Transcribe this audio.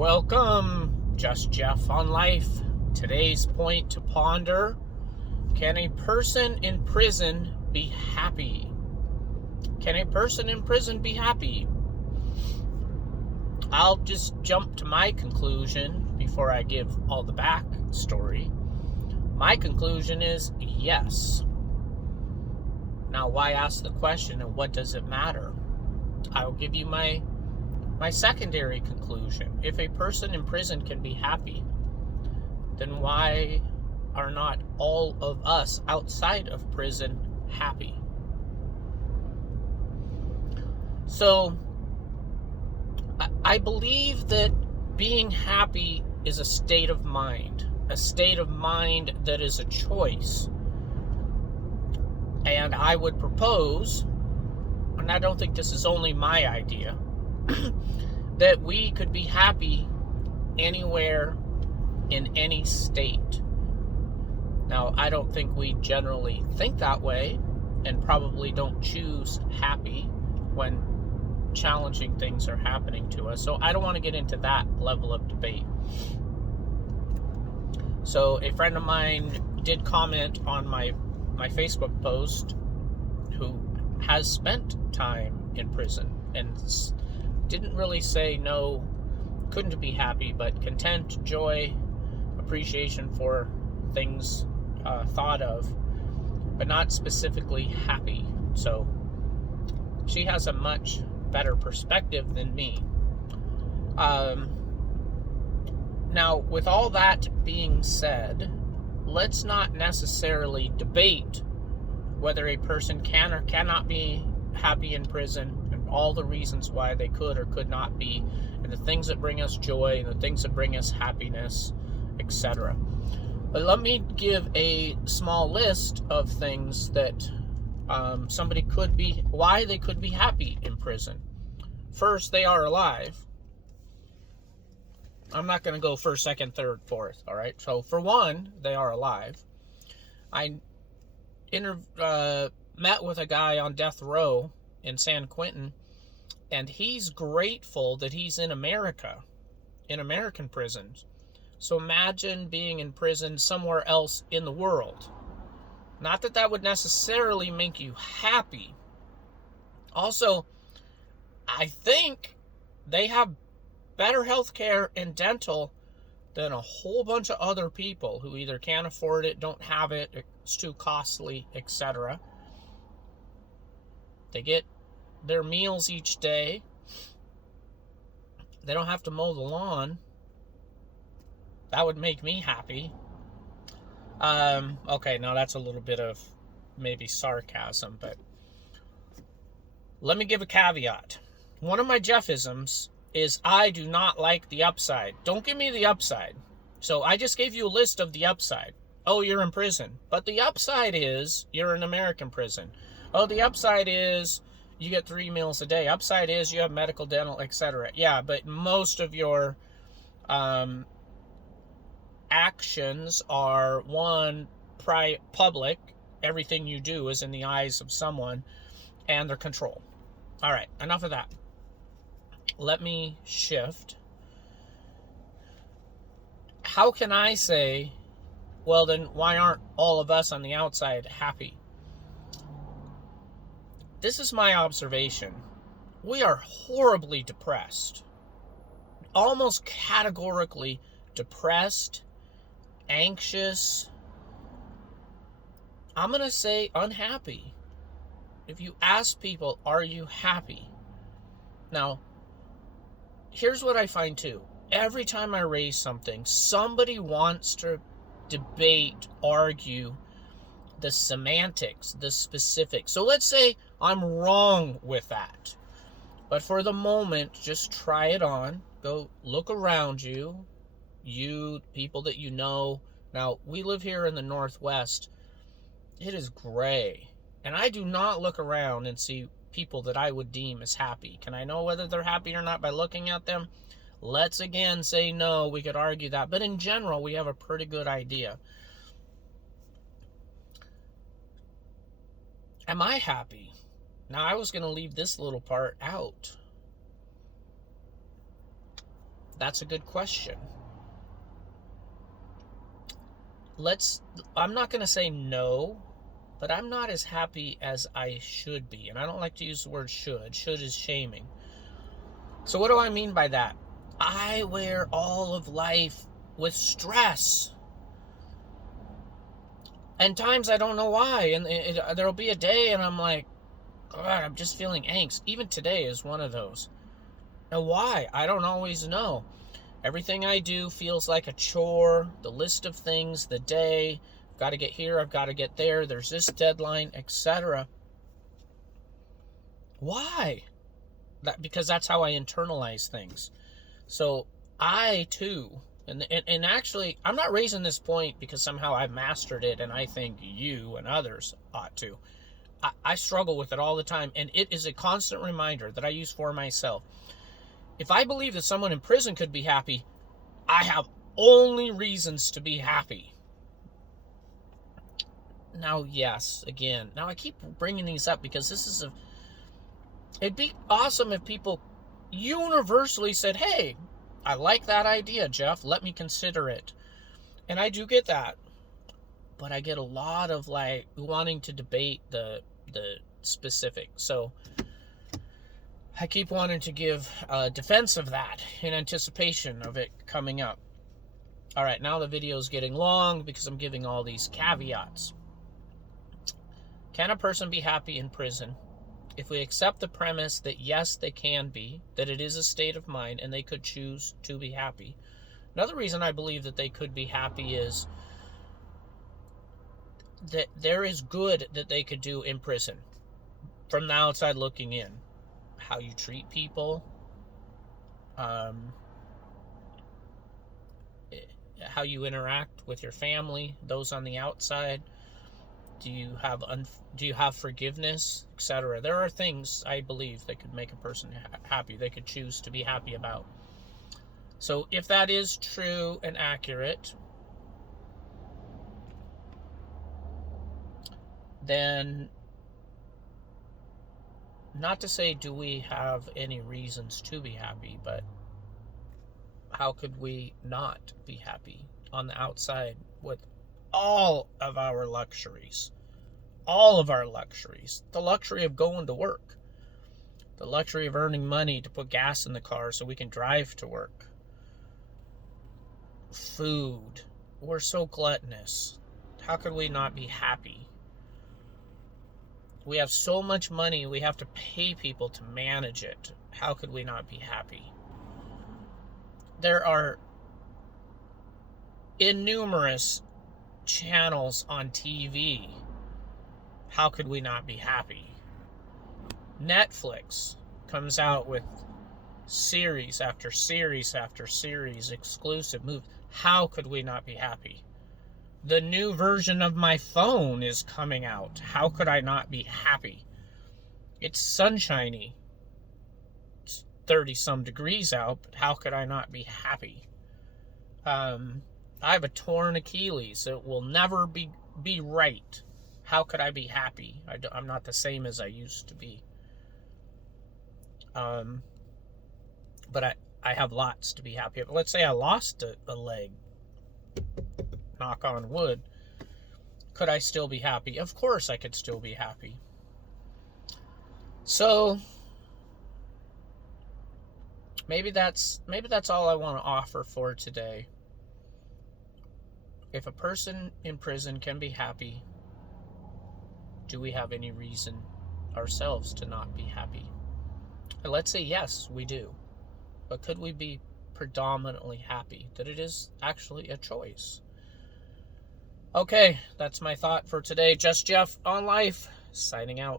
Welcome, Just Jeff on Life. Today's point to ponder: can a person in prison be happy? Can a person in prison be happy? I'll just jump to my conclusion before I give all the backstory. My conclusion is yes. Now, why ask the question, and what does it matter? I'll give you my secondary conclusion. If a person in prison can be happy, then why are not all of us outside of prison happy? So, I believe that being happy is a state of mind that is a choice. And I would propose, and I don't think this is only my idea, that we could be happy anywhere in any state. Now, I don't think we generally think that way, and probably don't choose happy when challenging things are happening to us. So I don't want to get into that level of debate. So a friend of mine did comment on my Facebook post who has spent time in prison and didn't really say no, couldn't be happy, but content, joy, appreciation for things thought of, but not specifically happy. So she has a much better perspective than me. Now, with all that being said, let's not necessarily debate whether a person can or cannot be happy in prison, and all the reasons why they could or could not be, and the things that bring us joy, and the things that bring us happiness, etc. But let me give a small list of things that somebody could be, why they could be happy in prison. First, they are alive. I'm not going to go first, second, third, fourth, all right? So, for one, they are alive. I met with a guy on death row in San Quentin, and he's grateful that he's in America, in American prisons. So imagine being in prison somewhere else in the world. Not that that would necessarily make you happy. Also, I think they have better health care and dental than a whole bunch of other people who either can't afford it, don't have it, it's too costly, etc. They get their meals each day. They don't have to mow the lawn. That would make me happy. Okay, now that's a little bit of maybe sarcasm, but let me give a caveat. One of my Jeffisms is I do not like the upside. Don't give me the upside. So I just gave you a list of the upside. Oh, you're in prison. But the upside is you're in American prison. Oh, the upside is you get 3 meals a day. Upside is you have medical, dental, etc. Yeah, but most of your actions are, one, public. Everything you do is in the eyes of someone, and their control. All right, enough of that. Let me shift. How can I say, well, then why aren't all of us on the outside happy? This is my observation. We are horribly depressed. Almost categorically depressed, anxious. I'm going to say unhappy. If you ask people, are you happy? Now, here's what I find too. Every time I raise something, somebody wants to debate, argue the semantics, the specifics. So let's say I'm wrong with that. But for the moment, just try it on. Go look around you. You, people that you know. Now, we live here in the Northwest. It is gray. And I do not look around and see people that I would deem as happy. Can I know whether they're happy or not by looking at them? Let's again say no. We could argue that. But in general, we have a pretty good idea. Am I happy? Now, I was going to leave this little part out. That's a good question. I'm not going to say no, but I'm not as happy as I should be. And I don't like to use the word should. Should is shaming. So what do I mean by that? I wear all of life with stress. And times I don't know why. And there'll be a day and I'm like, God, I'm just feeling angst. Even today is one of those. And why? I don't always know. Everything I do feels like a chore. The list of things, the day, I've got to get here, I've got to get there, there's this deadline, etc. Why? Because that's how I internalize things. So I too, and actually, I'm not raising this point because somehow I've mastered it and I think you and others ought to. I struggle with it all the time, and it is a constant reminder that I use for myself. If I believe that someone in prison could be happy, I have only reasons to be happy. Now, yes, again, now I keep bringing these up because it'd be awesome if people universally said, hey, I like that idea, Jeff, let me consider it. And I do get that. But I get a lot of like wanting to debate the specifics. So I keep wanting to give a defense of that in anticipation of it coming up. All right, now the video is getting long because I'm giving all these caveats. Can a person be happy in prison? If we accept the premise that yes, they can be, that it is a state of mind and they could choose to be happy. Another reason I believe that they could be happy is that there is good that they could do in prison from the outside looking in. How you treat people, how you interact with your family, those on the outside. Do you have forgiveness, etc.? There are things I believe that could make a person happy. They could choose to be happy about. So if that is true and accurate, then not to say do we have any reasons to be happy, but how could we not be happy on the outside with all of our luxuries? All of our luxuries. The luxury of going to work. The luxury of earning money to put gas in the car so we can drive to work. Food. We're so gluttonous. How could we not be happy? We have so much money, we have to pay people to manage it. How could we not be happy? There are innumerous channels on TV. How could we not be happy? Netflix comes out with series after series after series, exclusive movies. How could we not be happy? The new version of my phone is coming out. How could I not be happy? It's sunshiny. It's 30-some degrees out, but how could I not be happy? I have a torn Achilles. It will never be right. How could I be happy? I'm not the same as I used to be. But I have lots to be happy about. Let's say I lost a leg. Knock on wood. Could I still be happy? Of course I could still be happy. So maybe that's all I want to offer for today. If a person in prison can be happy, do we have any reason ourselves to not be happy? And let's say yes, we do. But could we be predominantly happy? That it is actually a choice. Okay, that's my thought for today. Just Jeff on Life, signing out.